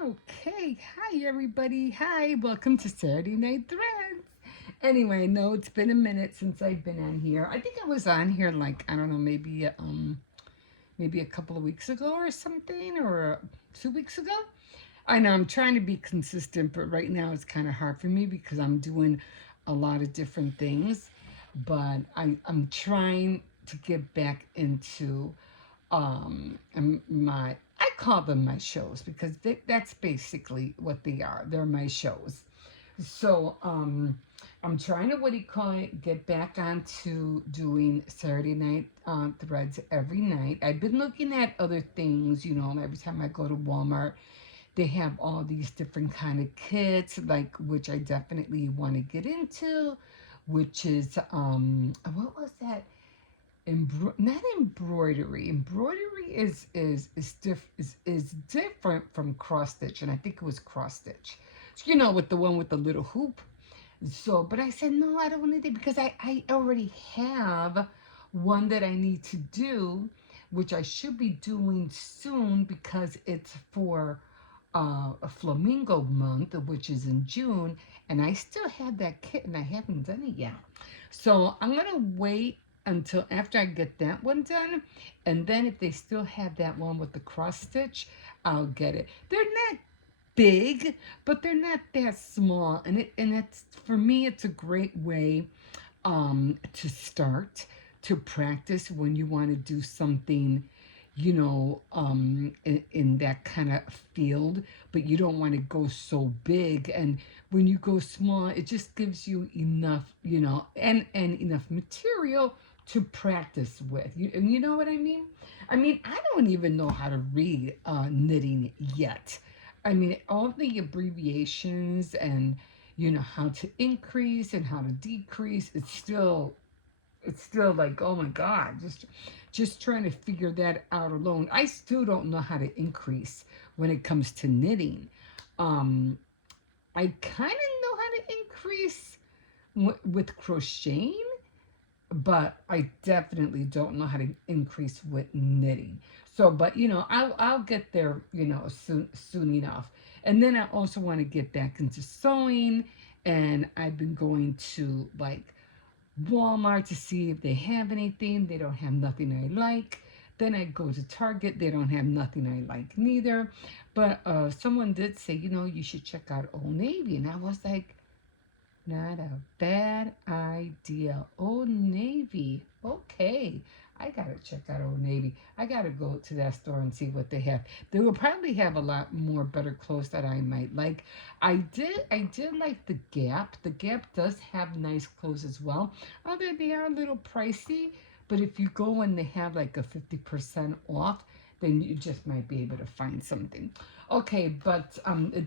Okay, hi everybody. Hi, welcome to Saturday Night Threads. Anyway, no, it's been a minute since I've been on here. I think I was on here like I don't know, maybe a couple of weeks ago or something, or 2 weeks ago. I know I'm trying to be consistent, but right now it's kind of hard for me because I'm doing a lot of different things. But I'm trying to get back into my I call them my shows because that's basically what they are. They're my shows. So I'm trying to what do you call it? Get back onto doing Saturday night threads every night. I've been looking at other things, every time I go to Walmart, they have all these different kind of kits, like which I definitely want to get into, which is what was that? Not embroidery. Embroidery is different from cross stitch, and I think it was cross stitch. So, with the one with the little hoop. So, but I said no, I don't want to do because I already have one that I need to do, which I should be doing soon because it's for a flamingo month, which is in June, and I still have that kit and I haven't done it yet. So I'm gonna wait until after I get that one done, and then if they still have that one with the cross stitch, I'll get it. They're not big, but they're not that small, and it's for me, it's a great way to start to practice when you want to do something in that kind of field, but you don't want to go so big. And when you go small, it just gives you enough, and enough material to practice with. And you know what I mean? I mean, I don't even know how to read knitting yet. I mean, all the abbreviations and how to increase and how to decrease, it's still like, oh my god, just trying to figure that out alone. I still don't know how to increase when it comes to knitting. um I kind of know how to increase with crocheting, but I definitely don't know how to increase with knitting. So, but I'll get there, soon enough. And then I also want to get back into sewing, and I've been going to like Walmart to see if they have anything. They don't have nothing I like. Then I go to Target. They don't have nothing I like neither. But someone did say, you should check out Old Navy. And I was like, not a bad idea. Old Navy. Okay. I gotta check out Old Navy. I gotta go to that store and see what they have. They will probably have a lot more better clothes that I might like. I did like the Gap. The Gap does have nice clothes as well. Although they are a little pricey, but if you go and they have like a 50% off, then you just might be able to find something. Okay, but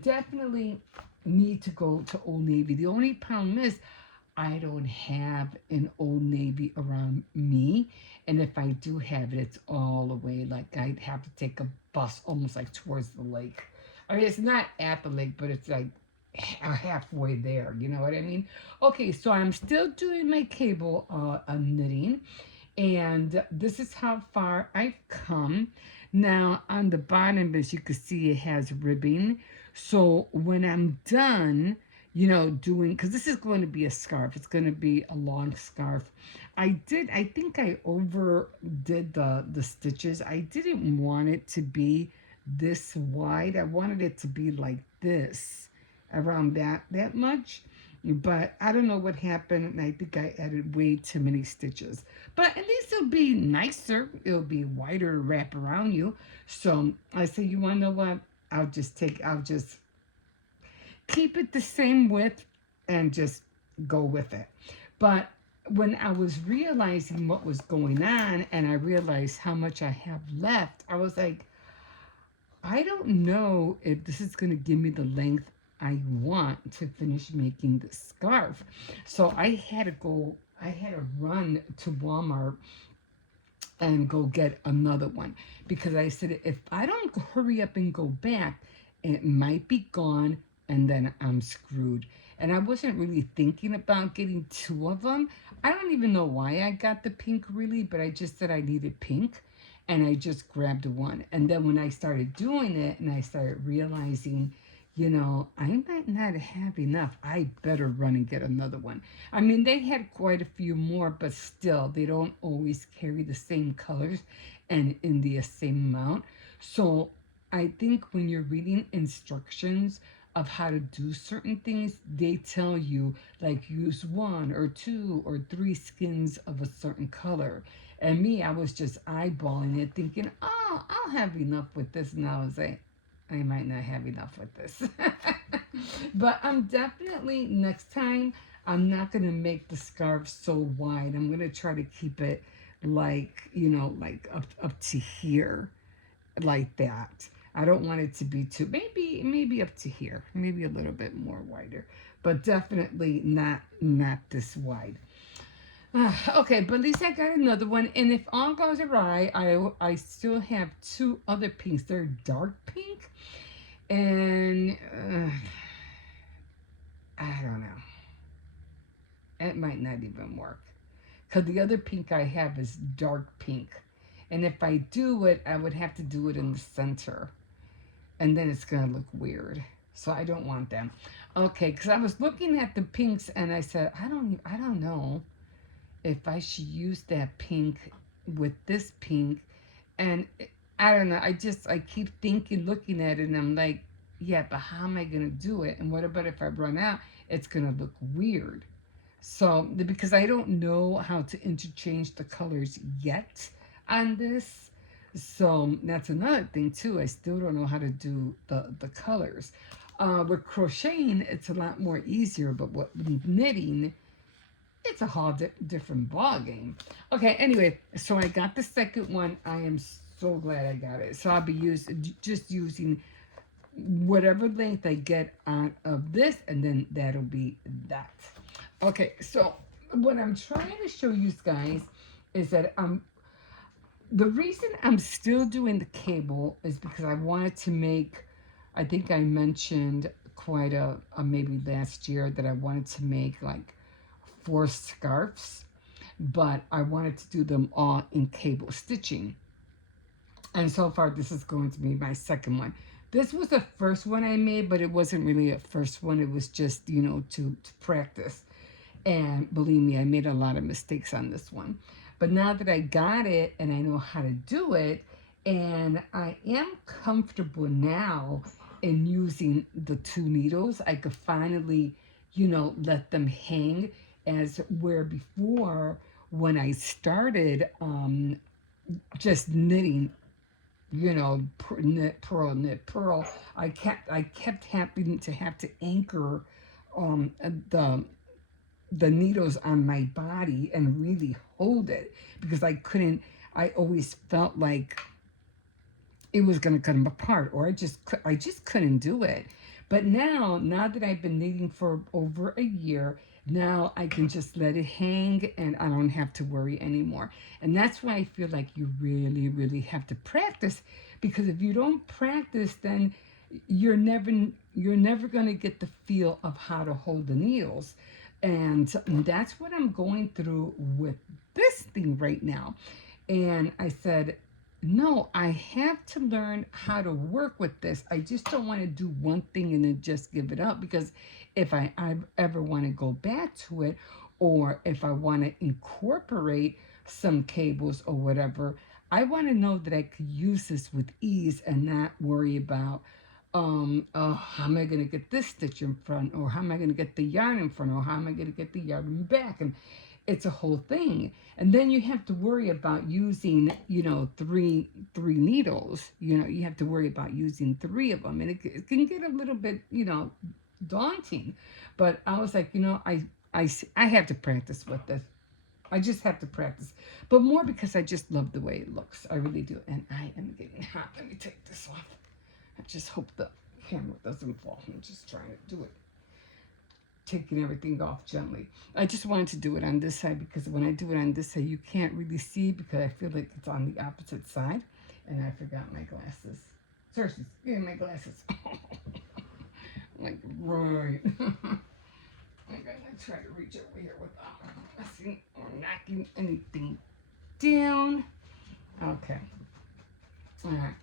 definitely need to go to Old Navy. The only problem is I don't have an Old Navy around me. And if I do have it, it's all the way. Like I'd have to take a bus almost like towards the lake. I mean, it's not at the lake, but it's like halfway there. You know what I mean? Okay, so I'm still doing my cable knitting. And this is how far I've come. Now, on the bottom, as you can see, it has ribbing. So when I'm done, doing, because this is going to be a scarf, it's going to be a long scarf. I think I overdid the stitches. I didn't want it to be this wide. I wanted it to be like this, around that much. But I don't know what happened, and I think I added way too many stitches. But at least it'll be nicer. It'll be wider wrap around you. So I said, you want to know what? I'll just keep it the same width and just go with it. But when I was realizing what was going on and I realized how much I have left, I was like, I don't know if this is going to give me the length I want to finish making the scarf. So I had to run to Walmart and go get another one because I said, if I don't hurry up and go back, it might be gone and then I'm screwed. And I wasn't really thinking about getting two of them. I don't even know why I got the pink really, but I just said I needed pink. and I just grabbed one. And then when I started doing it and I started realizing, I might not have enough. I better run and get another one. I mean, they had quite a few more, but still, they don't always carry the same colors and in the same amount. So I think when you're reading instructions of how to do certain things, they tell you like use one or two or three skins of a certain color. And me, I was just eyeballing it, thinking, oh, I'll have enough with this. And I was like, I might not have enough with this. But I'm definitely, next time, I'm not going to make the scarf so wide. I'm going to try to keep it like, like up to here, like that. I don't want it to be too, maybe up to here, maybe a little bit more wider, but definitely not this wide. Okay, but at least I got another one. And if all goes awry, I still have two other pinks. They're dark pink, and I don't know. It might not even work because the other pink I have is dark pink, and if I do it, I would have to do it in the center, and then it's gonna look weird. So I don't want them. Okay, because I was looking at the pinks and I said I don't know if I should use that pink with this pink. And I don't know. I keep thinking, looking at it, and I'm like, yeah, but how am I going to do it? And what about if I run out? It's going to look weird. So, because I don't know how to interchange the colors yet on this. So, that's another thing, too. I still don't know how to do the colors. With crocheting, it's a lot more easier, but with knitting, it's a whole different ball game. Okay, anyway, so I got the second one. I am so glad I got it. So I'll be just using whatever length I get out of this, and then that'll be that. Okay, so what I'm trying to show you guys is that the reason I'm still doing the cable is because I wanted to make, I think I mentioned quite a maybe last year that I wanted to make like 4 scarves, but I wanted to do them all in cable stitching. And so far, this is going to be my second one. This was the first one I made, but it wasn't really a first one. It was just, to practice. And believe me, I made a lot of mistakes on this one. But now that I got it and I know how to do it, and I am comfortable now in using the 2 needles, I could finally, let them hang, as where before when I started just knitting, knit, purl, I kept having to anchor um, the the needles on my body and really hold it, because I always felt like it was going to come apart, or I just couldn't do it. But now that I've been knitting for over a year, now I can just let it hang and I don't have to worry anymore. And that's why I feel like you really, really have to practice, because if you don't practice, then you're never going to get the feel of how to hold the needles. And that's what I'm going through with this thing right now. And I said, no, I have to learn how to work with this. I just don't want to do one thing and then just give it up, because if I ever want to go back to it, or if I want to incorporate some cables or whatever, I want to know that I could use this with ease and not worry about oh, how am I going to get this stitch in front, or how am I going to get the yarn in front, or how am I going to get the yarn in back? And it's a whole thing. And then you have to worry about using, three needles. You have to worry about using 3 of them, and it can get a little bit, daunting. But I was like, I have to practice with this. I just have to practice, but more because I just love the way it looks. I really do. And I am getting hot. Let me take this off. I just hope the camera doesn't fall. I'm just trying to do it, taking everything off gently. I just wanted to do it on this side, because when I do it on this side, you can't really see, because I feel like it's on the opposite side. And I forgot my glasses. Seriously, give me my glasses. Like, right. I'm gonna try to reach over here without messing or knocking anything down. Okay. All right.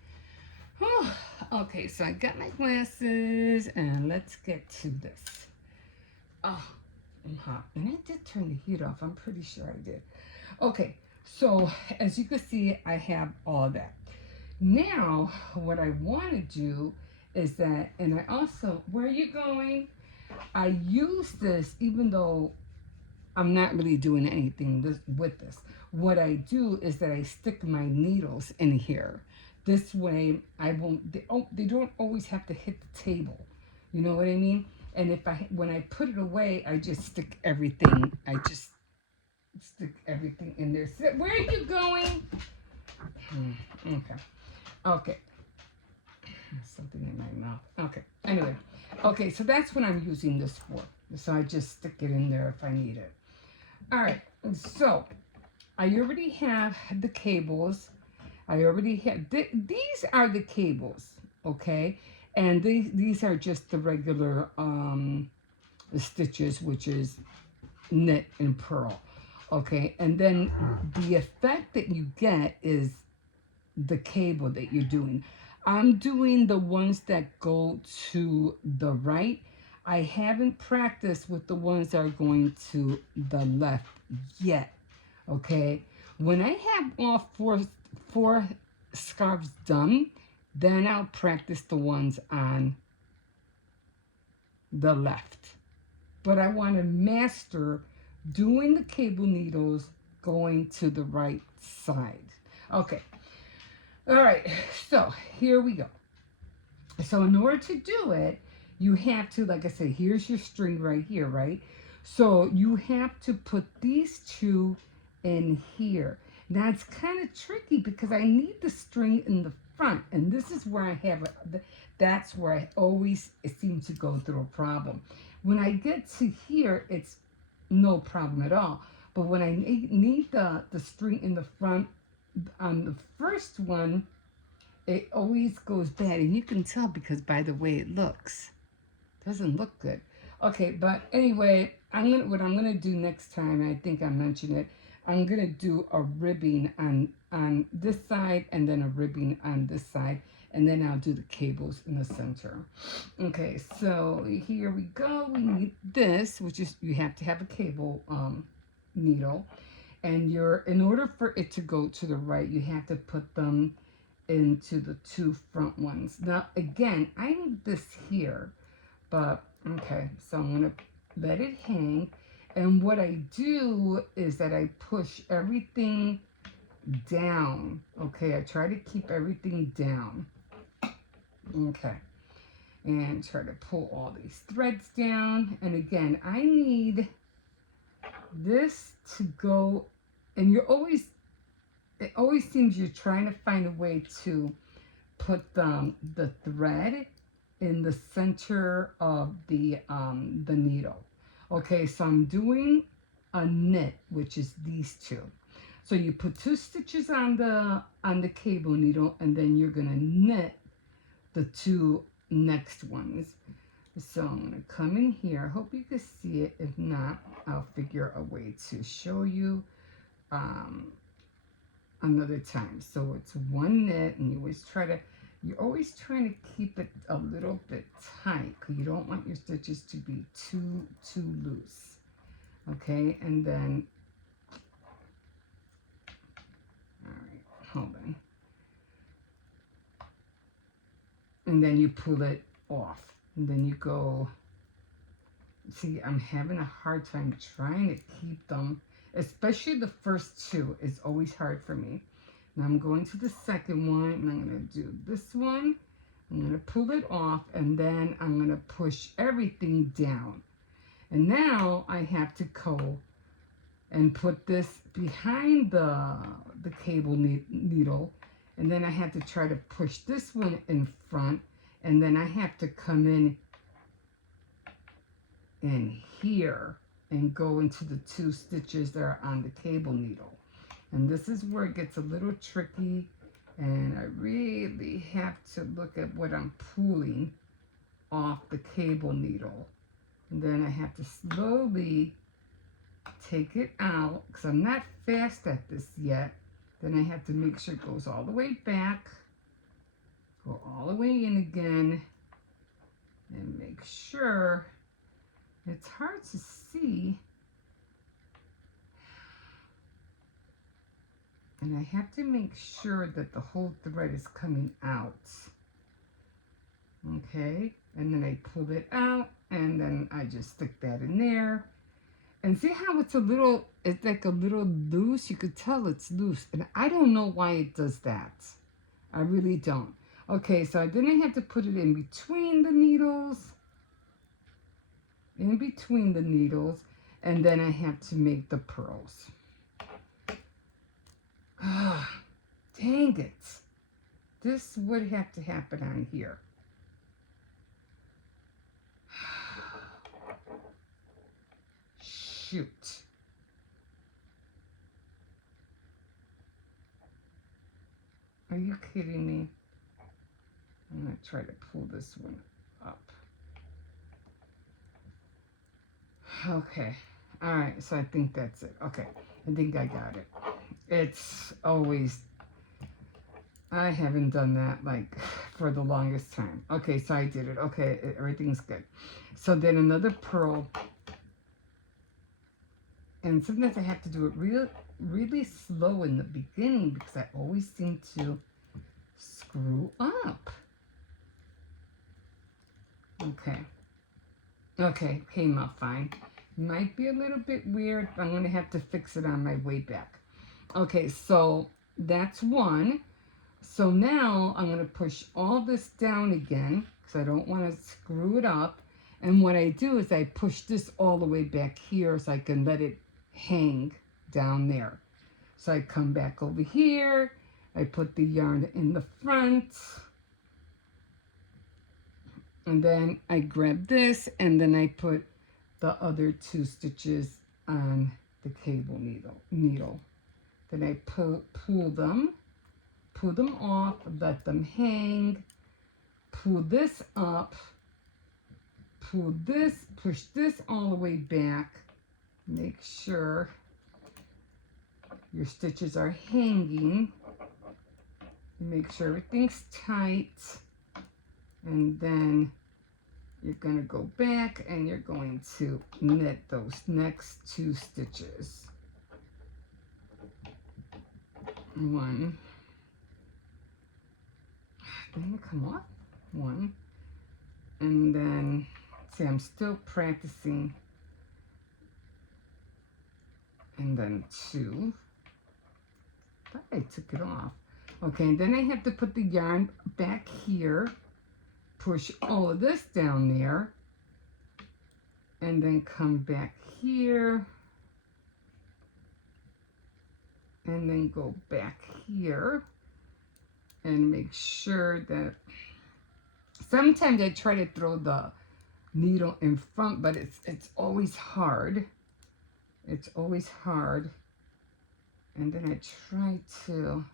Whew. Okay, so I got my glasses and let's get to this. Oh, I'm hot. And I did turn the heat off. I'm pretty sure I did. Okay, so as you can see, I have all that. Now, what I want to do is that, and I also, where are you going? I use this even though I'm not really doing anything with this. What I do is that I stick my needles in here. This way, I won't. They don't always have to hit the table. You know what I mean? And if when I put it away, I just stick everything. I just stick everything in there. Where are you going? Okay. Okay. Something in my mouth. Okay. Anyway. Okay, so that's what I'm using this for. So I just stick it in there if I need it. All right. So I already have the cables. I already have, these are the cables, okay? And these are just the regular the stitches, which is knit and purl, okay? And then the effect that you get is the cable that you're doing. I'm doing the ones that go to the right. I haven't practiced with the ones that are going to the left yet, okay? When I have all four scarves done, then I'll practice the ones on the left. But I want to master doing the cable needles going to the right side. Okay. All right. So here we go. So in order to do it, you have to, like I said, here's your string right here, right? So you have to put these two in here. Now it's kind of tricky because I need the string in the front, and this is where I have that's where I always seem to go through a problem. When I get to here, it's no problem at all. But when I need the string in the front, on the first one, it always goes bad, and you can tell because by the way it looks. Doesn't look good. Okay, but anyway, what I'm gonna do next time, and I think I mentioned it, I'm gonna do a ribbing on this side and then a ribbing on this side, and then I'll do the cables in the center. Okay, so here we go. We need this, which is you have to have a cable needle, and in order for it to go to the right, you have to put them into the two front ones. Now again, I need this here, but okay, so I'm gonna let it hang, and what I do is that I push everything down. Okay, I try to keep everything down. Okay, and try to pull all these threads down, and again, I need this to go, and it always seems you're trying to find a way to put the thread in the center of the needle. Okay, so I'm doing a knit, which is these two. So you put 2 stitches on the cable needle, and then you're gonna knit the 2 next ones. So I'm gonna come in here. I hope you can see it. If not, I'll figure a way to show you another time. So it's 1 knit, and you're always trying to keep it a little bit tight because you don't want your stitches to be too loose. Okay, and then, all right, hold on. And then you pull it off, and then you go. See, I'm having a hard time trying to keep them, especially the first 2 is always hard for me. Now I'm going to the second one, and I'm going to do this one. I'm going to pull it off, and then I'm going to push everything down. And now I have to go and put this behind the cable needle, and then I have to try to push this one in front, and then I have to come in here and go into the 2 stitches that are on the cable needle. And this is where it gets a little tricky, and I really have to look at what I'm pulling off the cable needle. And then I have to slowly take it out because I'm not fast at this yet. Then I have to make sure it goes all the way back. Go all the way in again and make sure. It's hard to see. And I have to make sure that the whole thread is coming out. Okay, and then I pull it out, and then I just stick that in there. And see how it's like a little loose? You could tell it's loose. And I don't know why it does that. I really don't. Okay, so then I have to put it in between the needles. In between the needles. And then I have to make the pearls. Ah, dang it. This would have to happen on here. Shoot. Are you kidding me? I'm going to try to pull this one up. Okay. All right. So I think that's it. Okay. I think I got it. It's always, I haven't done that like for the longest time. Okay. So I did it. Okay. Everything's good. So then another pearl. And sometimes I have to do it really slow in the beginning because I always seem to screw up. Okay. Okay, came out fine. Might be a little bit weird, but I'm going to have to fix it on my way back. Okay, so that's one. So now I'm going to push all this down again because I don't want to screw it up. And what I do is I push this all the way back here so I can let it hang down there. So I come back over here. I put the yarn in the front. And then I grab this and then I put the other 2 stitches on the cable needle. Then I pull them off, let them hang, pull this up, pull this, push this all the way back. Make sure your stitches are hanging. Make sure everything's tight. And then you're going to go back and you're going to knit those next 2 stitches. 1. Didn't it come off? 1. And then, see, I'm still practicing. And then 2. I thought I took it off. Okay, and then I have to put the yarn back here. Push all of this down there. And then come back here. And then go back here. And make sure that sometimes I try to throw the needle in front, but it's always hard. It's always hard. And then I try to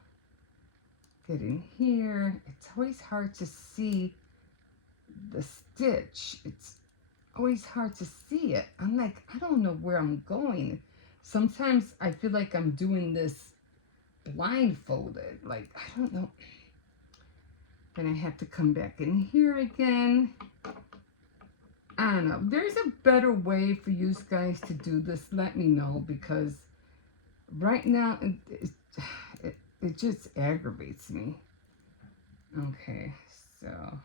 get in here. It's always hard to see the stitch. It's always hard to see it. I'm like, I don't know where I'm going. Sometimes I feel like I'm doing this blindfolded. Like, I don't know. Then I have to come back in here again. I don't know. There's a better way for you guys to do this. Let me know, because right now it just aggravates me. Okay, so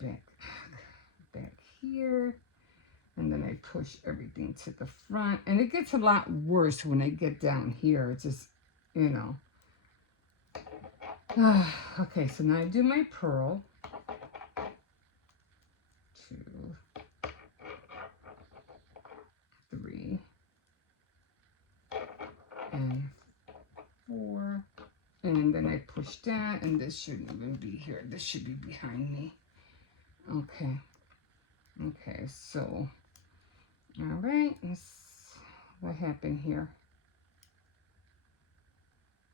back here, and then I push everything to the front, and it gets a lot worse when I get down here. It's just, you know. Okay, so now I do my purl. 2, 3, and 4, and then I push that, and this shouldn't even be here. This should be behind me. Okay. Okay, so, all right, what happened here?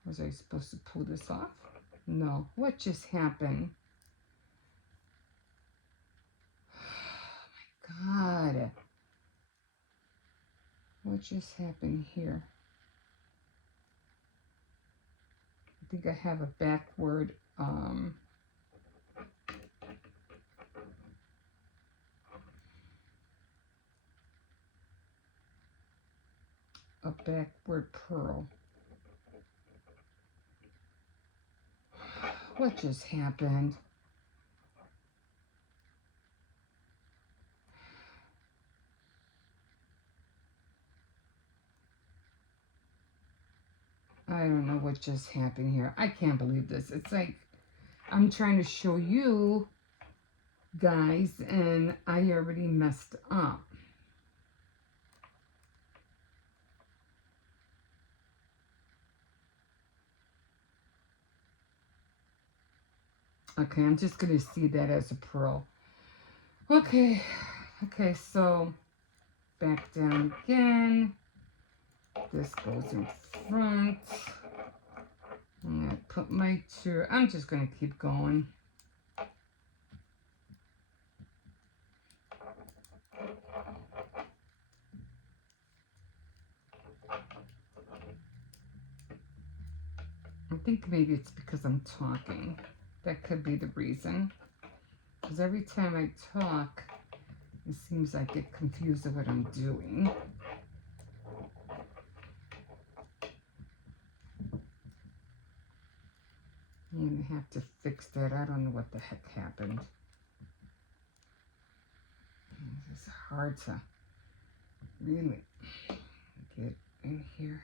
Was I supposed to pull this off? No. What just happened? Oh my God. What just happened here? think I have a backward pearl. What just happened? I don't know what just happened here. I can't believe this. It's like I'm trying to show you guys and I already messed up. Okay, I'm just going to see that as a pearl. Okay, so back down again. This goes in front. I'm going to put my two. I'm just going to keep going. I think maybe it's because I'm talking. That could be the reason. Because every time I talk, it seems I get confused of what I'm doing. I'm going to have to fix that. I don't know what the heck happened. It's hard to really get in here.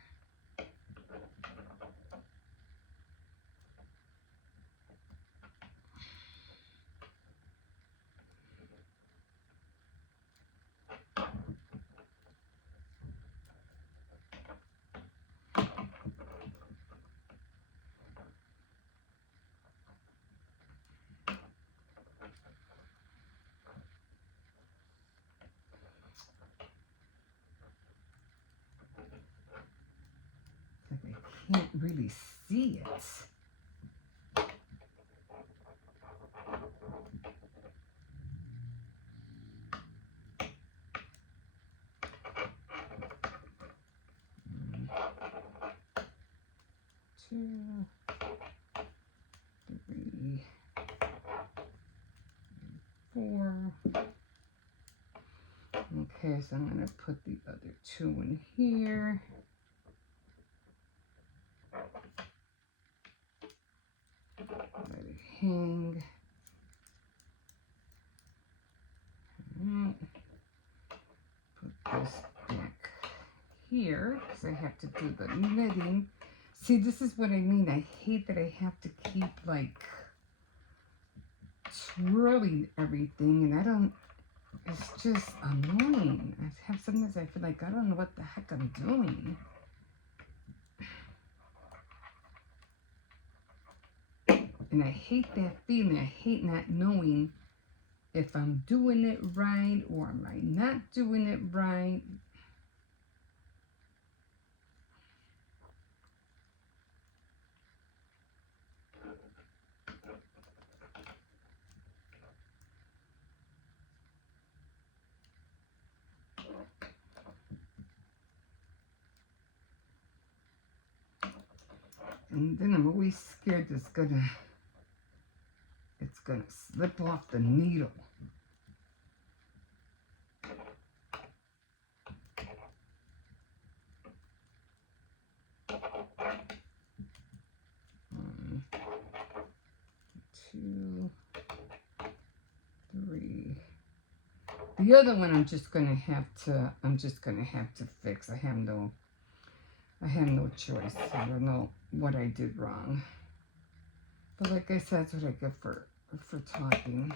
I can't really see it. Two, three, four. Okay, so I'm going to put the other two in here. Let it hang. Put this back here because I have to do the knitting. See, this is what I mean. I hate that I have to keep like twirling everything, and I don't. It's just annoying. Sometimes I feel like I don't know what the heck I'm doing. And I hate that feeling. I hate not knowing if I'm doing it right or am I not doing it right. And then I'm always scared it's gonna slip off the needle. One, two, three. The other one I'm just gonna have to fix. I have no choice. I don't know what I did wrong. But like I said, that's what I get for talking.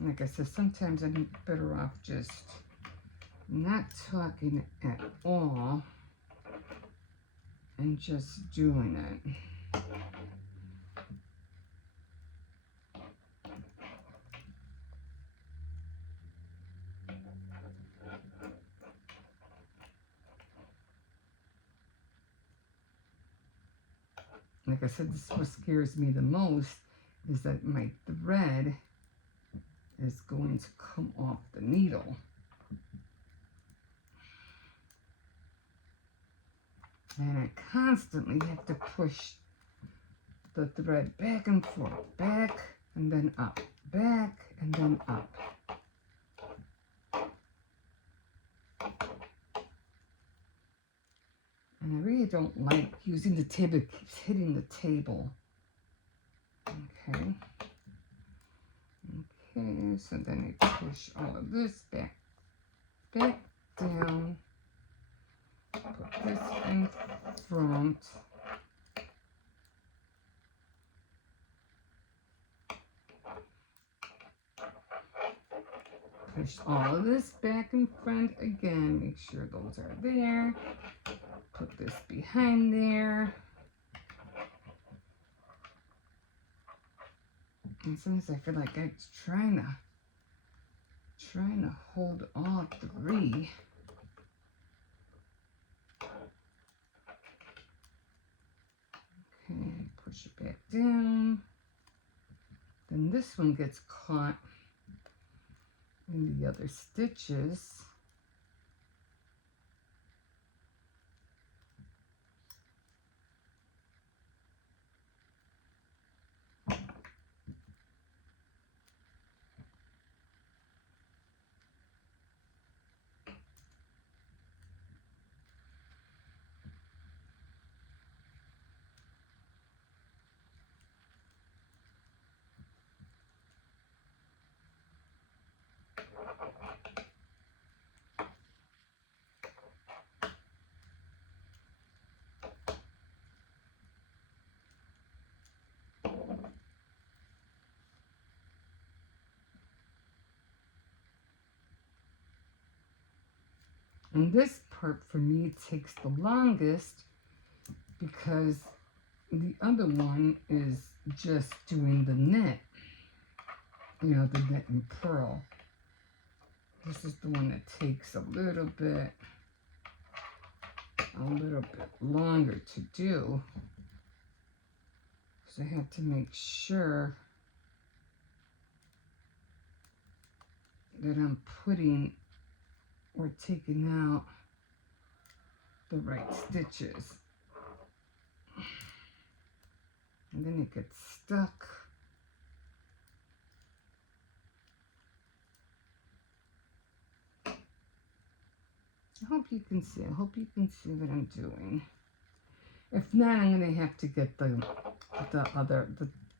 Like I said, sometimes I'm better off just not talking at all and just doing it. Like I said, this is what scares me the most, is that my thread is going to come off the needle. And I constantly have to push the thread back and forth, back and then up, back and then up. And I really don't like using the table, it keeps hitting the table. Okay. Okay, so then I push all of this back down, put this in front. Push all of this back in front again, make sure those are there. Put this behind there. And sometimes I feel like I'm trying to hold all three. Okay, push it back down. Then this one gets caught in the other stitches. And this part for me takes the longest because the other one is just doing the knit, you know, the knit and purl. This is the one that takes a little bit longer to do. So I have to make sure that I'm putting or taking out the right stitches. And then it gets stuck. I hope you can see. I hope you can see what I'm doing. If not, I'm going to have to get the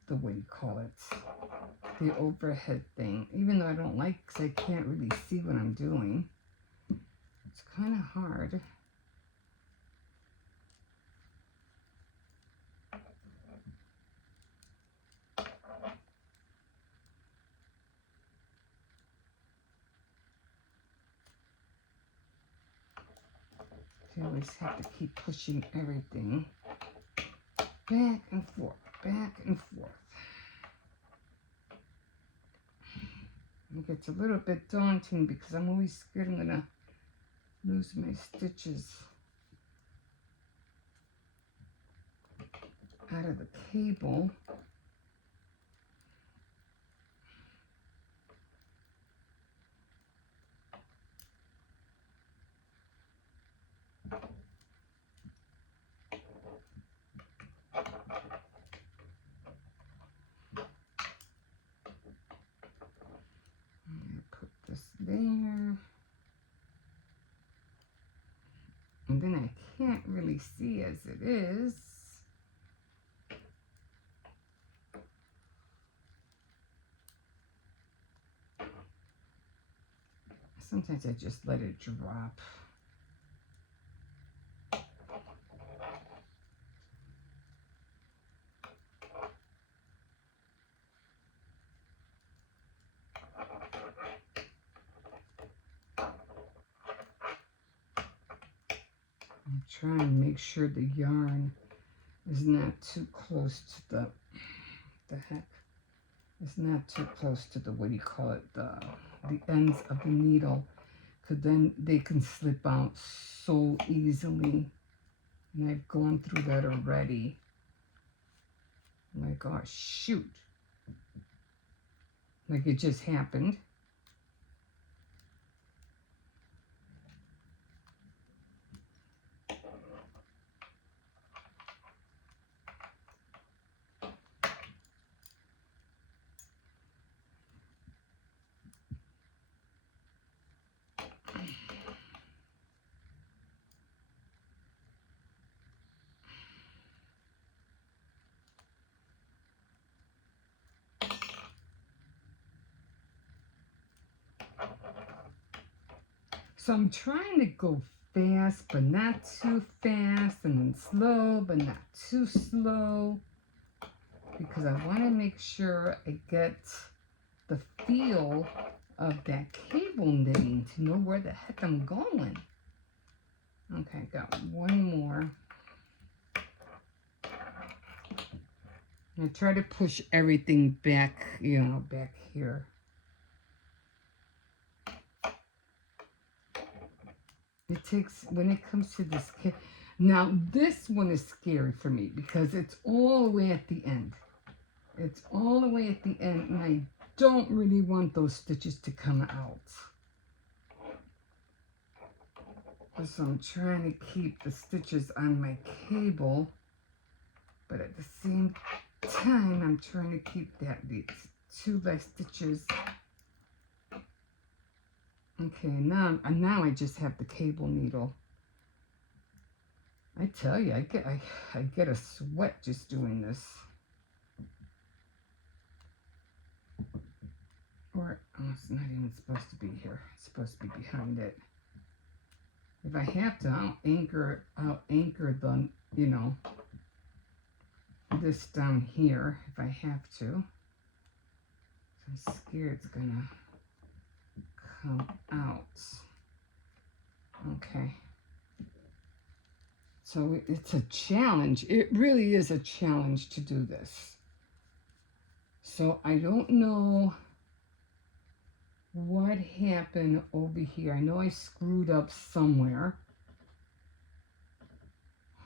what do you call it? The overhead thing. Even though I don't like, because I can't really see what I'm doing. It's kind of hard. You always have to keep pushing everything back and forth, back and forth. It gets a little bit daunting because I'm always scared I'm gonna lose my stitches out of the cable. Put this there. And then I can't really see as it is. Sometimes I just let it drop. I'm trying to make sure the yarn is not too close to the heck. It's not too close to the, what do you call it, the ends of the needle, because then they can slip out so easily. And I've gone through that already. Oh my gosh, shoot. like it just happened. So I'm trying to go fast, but not too fast, and then slow, but not too slow, because I want to make sure I get the feel of that cable knitting to know where the heck I'm going. Okay, got one more. I try to push everything back, you know, back here. It takes, when it comes to this kit, now this one is scary for me because it's all the way at the end. It's all the way at the end, and I don't really want those stitches to come out. So I'm trying to keep the stitches on my cable, but at the same time, I'm trying to keep these 2 less stitches. Okay, now I just have the cable needle. I tell you, I get a sweat just doing this. Or, oh, it's not even supposed to be here. It's supposed to be behind it. If I have to, I'll anchor the, you know, this down here if I have to. I'm scared it's gonna come out. Okay. So it's a challenge. It really is a challenge to do this. So I don't know what happened over here. I know I screwed up somewhere.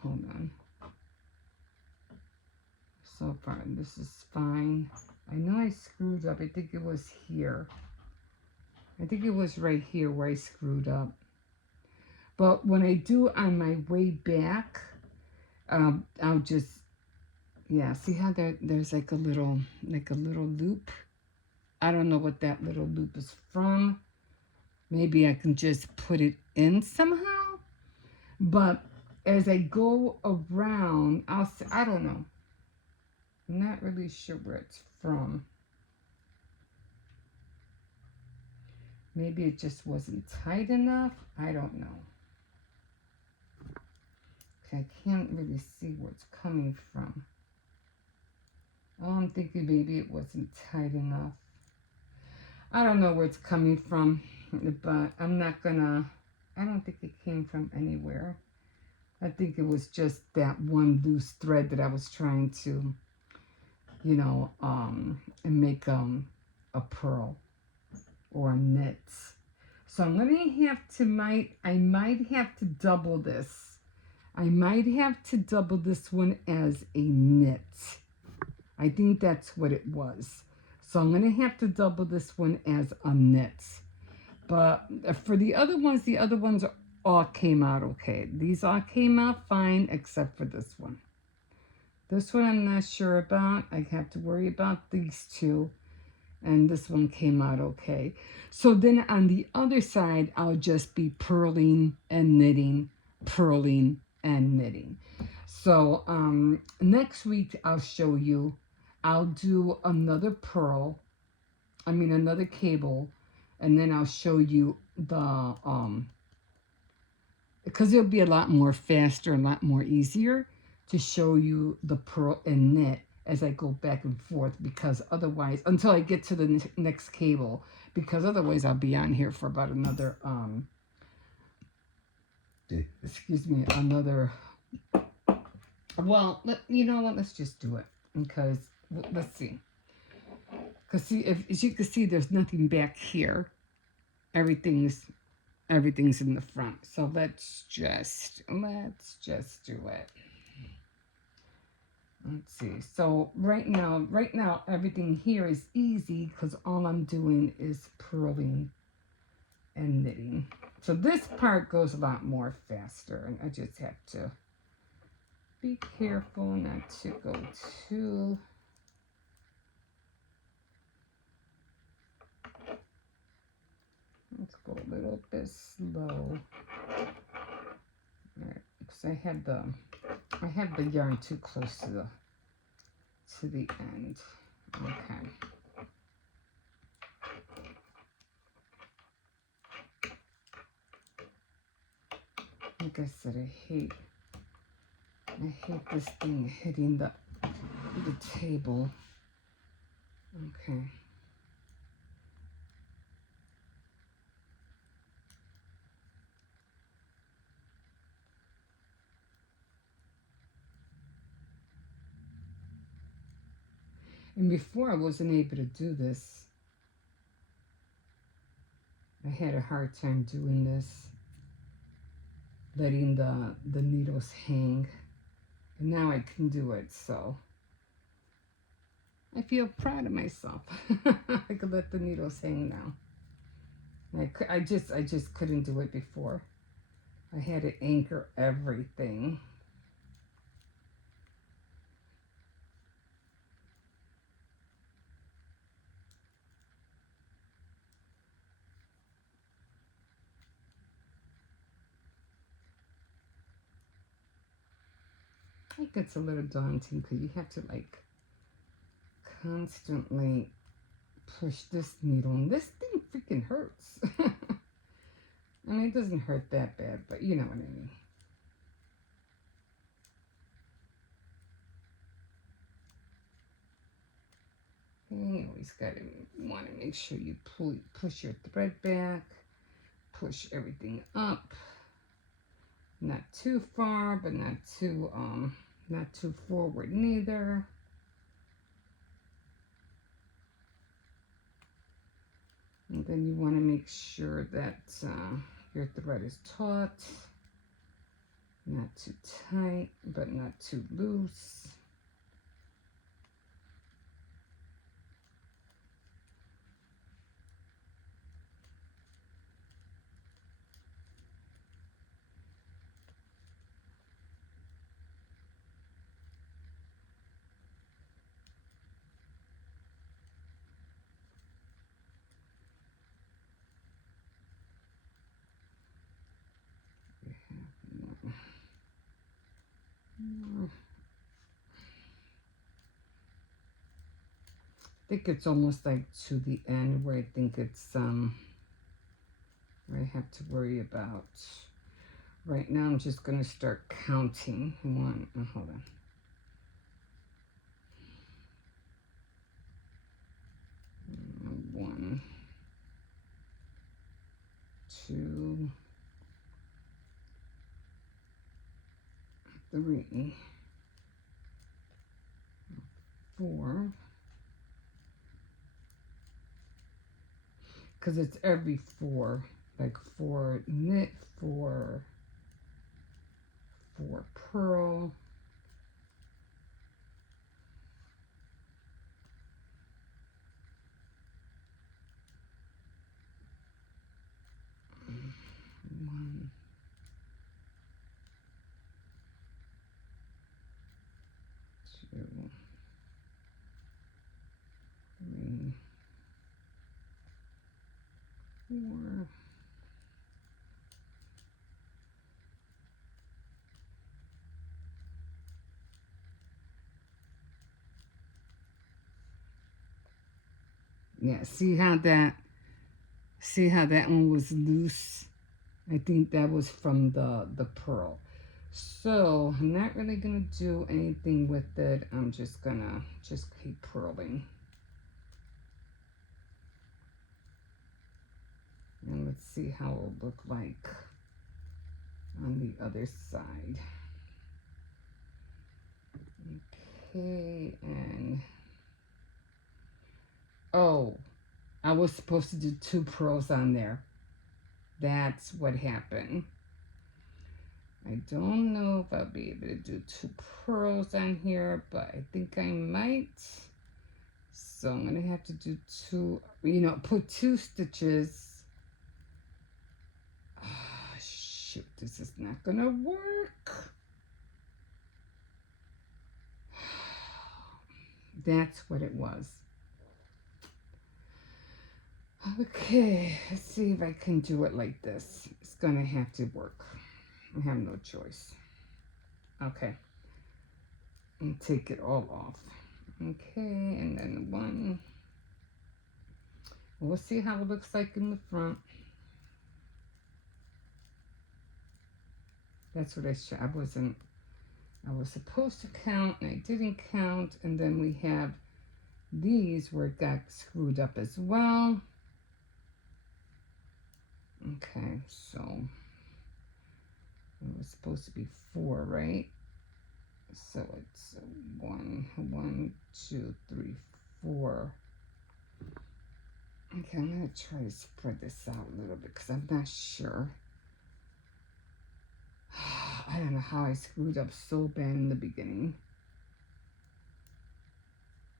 Hold on. So far, this is fine. I know I screwed up. I think it was here. I think it was right here where I screwed up. But when I do on my way back, I'll just, yeah, see how there's like a little loop. I don't know what that little loop is from. Maybe I can just put it in somehow. But as I go around, I don't know. I'm not really sure where it's from. Maybe it just wasn't tight enough. I don't know. I can't really see where it's coming from. Oh, I'm thinking maybe it wasn't tight enough. I don't know where it's coming from, but I'm not gonna, I don't think it came from anywhere. I think it was just that one loose thread that I was trying to, you know, and make a pearl or a knit. So I'm gonna have to, I might have to double this. I might have to double this one as a knit. I think that's what it was. So I'm going to have to double this one as a knit. But for the other ones all came out okay. These all came out fine except for this one. This one I'm not sure about. I have to worry about these 2. And this one came out okay. So then on the other side, I'll just be purling and knitting, purling and knitting. So next week I'll show you, I'll do another another cable, and then I'll show you the because it'll be a lot more faster, a lot more easier to show you the purl and knit as I go back and forth, because otherwise, until I get to the next cable, because otherwise I'll be on here for about another excuse me, another, well, you know what, let's just do it, because let's see, because see, as you can see, there's nothing back here. Everything's in the front. So let's just do it. Let's see. So right now, everything here is easy because all I'm doing is purling and knitting. So this part goes a lot more faster, and I just have to be careful not to go too. Let's go a little bit slow. All right, because I have the yarn too close to the end. Okay. Like I said, I hate this thing hitting the table. Okay. And before I wasn't able to do this. I had a hard time doing this, letting the needles hang. And now I can do it, so I feel proud of myself. I could let the needles hang now. I just couldn't do it before. I had to anchor everything. I think it's a little daunting because you have to like constantly push this needle, and this thing freaking hurts. I mean, it doesn't hurt that bad, but you know what I mean. You always want to make sure you push your thread back, push everything up, not too far, but not too forward neither. And then you want to make sure that your thread is taut, not too tight, but not too loose. I think it's almost like to the end where I think it's where I have to worry about. Right now I'm just gonna start counting. Hold on. 1, 2, 3, 4. Because it's every 4, like 4 knit, 4 purl. One, 2, 3, 4. Yeah, see how that one was loose? I think that was from the purl. So I'm not really gonna do anything with it. I'm just gonna keep purling. And let's see how it'll look like on the other side. Okay, and oh, I was supposed to do 2 purls on there. That's what happened. I don't know if I'll be able to do 2 pearls on here, but I think I might. So I'm going to have to do 2, put 2 stitches. Ah, shoot, this is not going to work. That's what it was. Okay, let's see if I can do it like this. It's going to have to work. I have no choice. Okay. And take it all off. Okay, and then 1. We'll see how it looks like in the front. That's what I was supposed to count and I didn't count. And then we have these where it got screwed up as well. Okay, so it was supposed to be 4, right? So it's 1, 2, 3, 4. Okay, I'm gonna try to spread this out a little bit because I'm not sure. I don't know how I screwed up so bad in the beginning.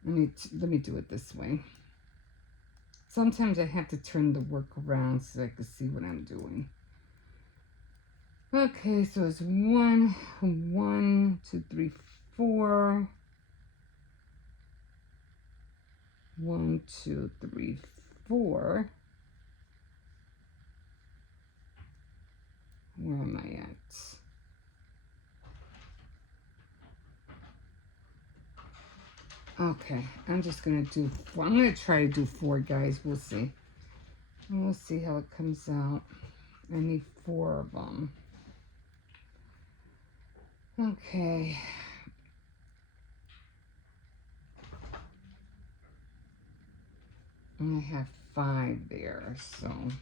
Let me do it this way. Sometimes I have to turn the work around so I can see what I'm doing. Okay, so it's 1, 2, 3, 4. 1, 2, 3, 4. Where am I at? Okay, I'm just gonna do 4. I'm gonna try to do 4, guys. We'll see. We'll see how it comes out. I need 4 of them. Okay. And I have 5 there, so I'm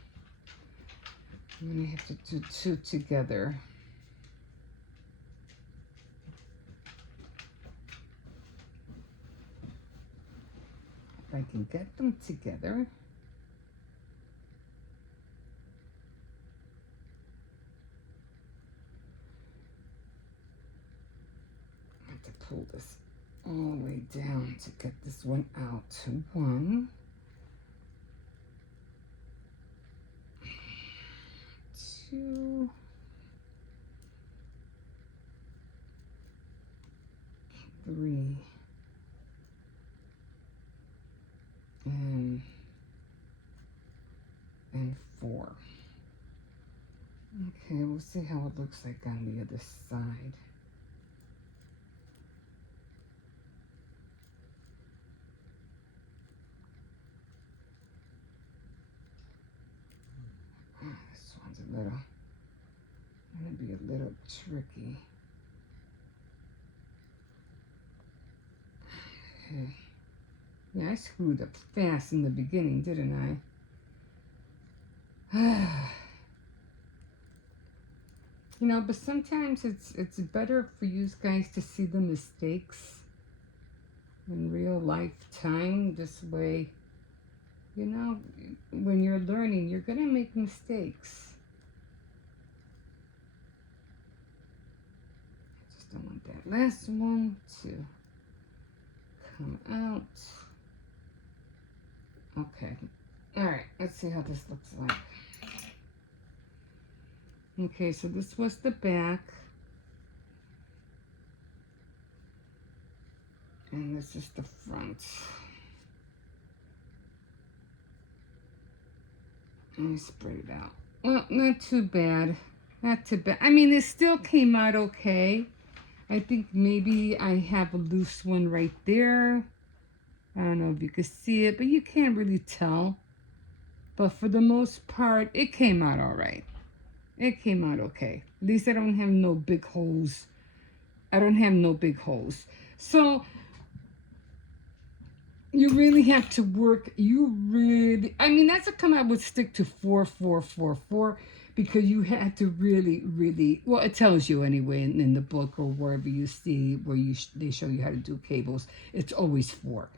gonna have to do 2 together. If I can get them together. I have to pull this all the way down to get this one out. 1, 2, 3, and 4. Okay, we'll see how it looks like on the other side. This one's gonna be a little tricky. Okay. Yeah, I screwed up fast in the beginning, didn't I? But sometimes it's better for you guys to see the mistakes in real life time. This way, when you're learning, you're gonna make mistakes. I just don't want that last one to come out. Okay. All right, let's see how this looks like. Okay, so this was the back. And this is the front. Let me spread it out. Well, not too bad. Not too bad. I mean, it still came out okay. I think maybe I have a loose one right there. I don't know if you can see it, but you can't really tell. But for the most part, it came out all right. It came out okay. At least I don't have no big holes. I don't have no big holes. So you really have to work. I mean, that's a come I would stick to 4, 4, 4, 4, because you had to really, well, it tells you anyway in the book or wherever you see where they show you how to do cables. It's always 4.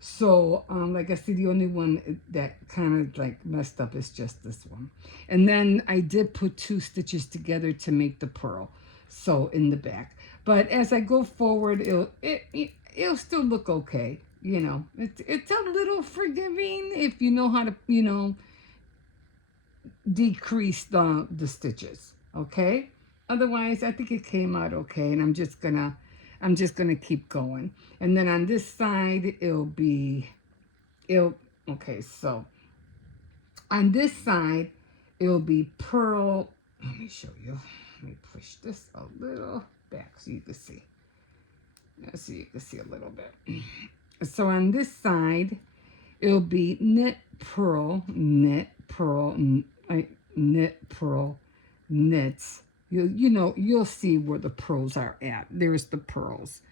So, like I said, the only one that kind of like messed up is just this one. And then I did put 2 stitches together to make the pearl. sew in the back. But as I go forward, it'll still look okay. You know, it's a little forgiving if you know how to, you know, decrease the stitches. Okay. Otherwise, I think it came out okay, and I'm just gonna keep going. And then on this side, it'll okay. So on this side, it'll be pearl. Let me show you. Let me push this a little back so you can see. So you can see a little bit. So on this side, it'll be knit, pearl, knit, pearl, knits. You know, you'll see where the pearls are at. There's the pearls.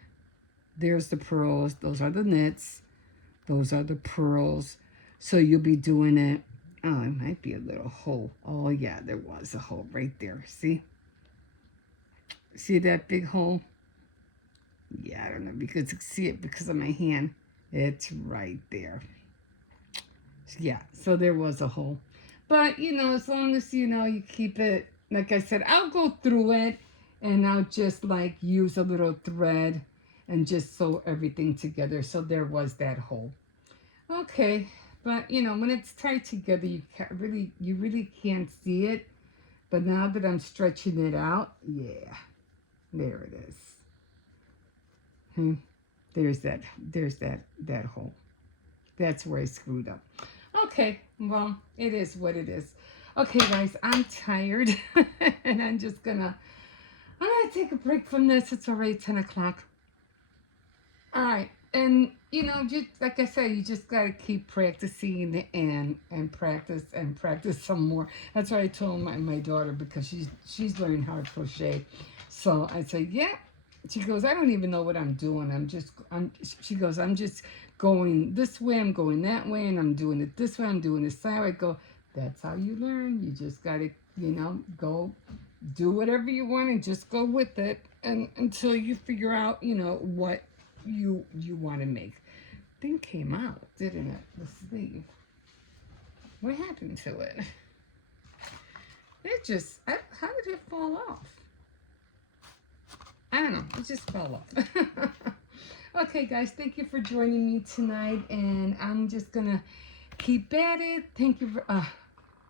There's the pearls. Those are the knits. Those are the pearls. So you'll be doing it. Oh, it might be a little hole. Oh, yeah, there was a hole right there. See? See that big hole? Yeah, I don't know. You can see it because of my hand. It's right there. Yeah, so there was a hole. But, you know, as long as, you know, you keep it, like I said, I'll go through it and I'll just like use a little thread and just sew everything together. So there was that hole. Okay, but you know, when it's tied together, you really can't see it. But now that I'm stretching it out, yeah, there it is. There's that hole. That's where I screwed up. Okay, well, it is what it is. Okay, guys, I'm tired, and I'm gonna take a break from this. It's already 10 o'clock. All right, and you know, just like I said, you just gotta keep practicing and practice some more. That's what I told my daughter, because she's learning how to crochet. So I said, yeah. She goes, I don't even know what I'm doing. She goes, I'm just going this way, I'm going that way, and I'm doing it this way, I'm doing this side. I go, that's how you learn. You just gotta, you know, go do whatever you want and just go with it, and until you figure out, you know, what you want to make. Thing came out, didn't it? The sleeve. What happened to it? It just, how did it fall off? I don't know. It just fell off. Okay, guys, thank you for joining me tonight, and I'm just gonna keep at it. Thank you for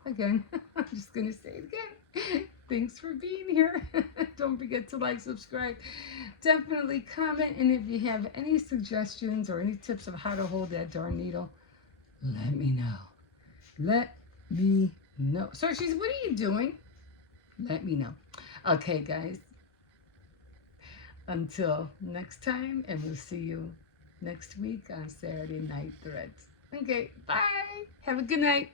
again. I'm just gonna say it again. Thanks for being here. Don't forget to like, subscribe, definitely comment, and if you have any suggestions or any tips of how to hold that darn needle, let me know. Let me know. So she's, what are you doing? Let me know. Okay, guys. Until next time, and we'll see you next week on Saturday Night Threads. Okay, bye. Have a good night.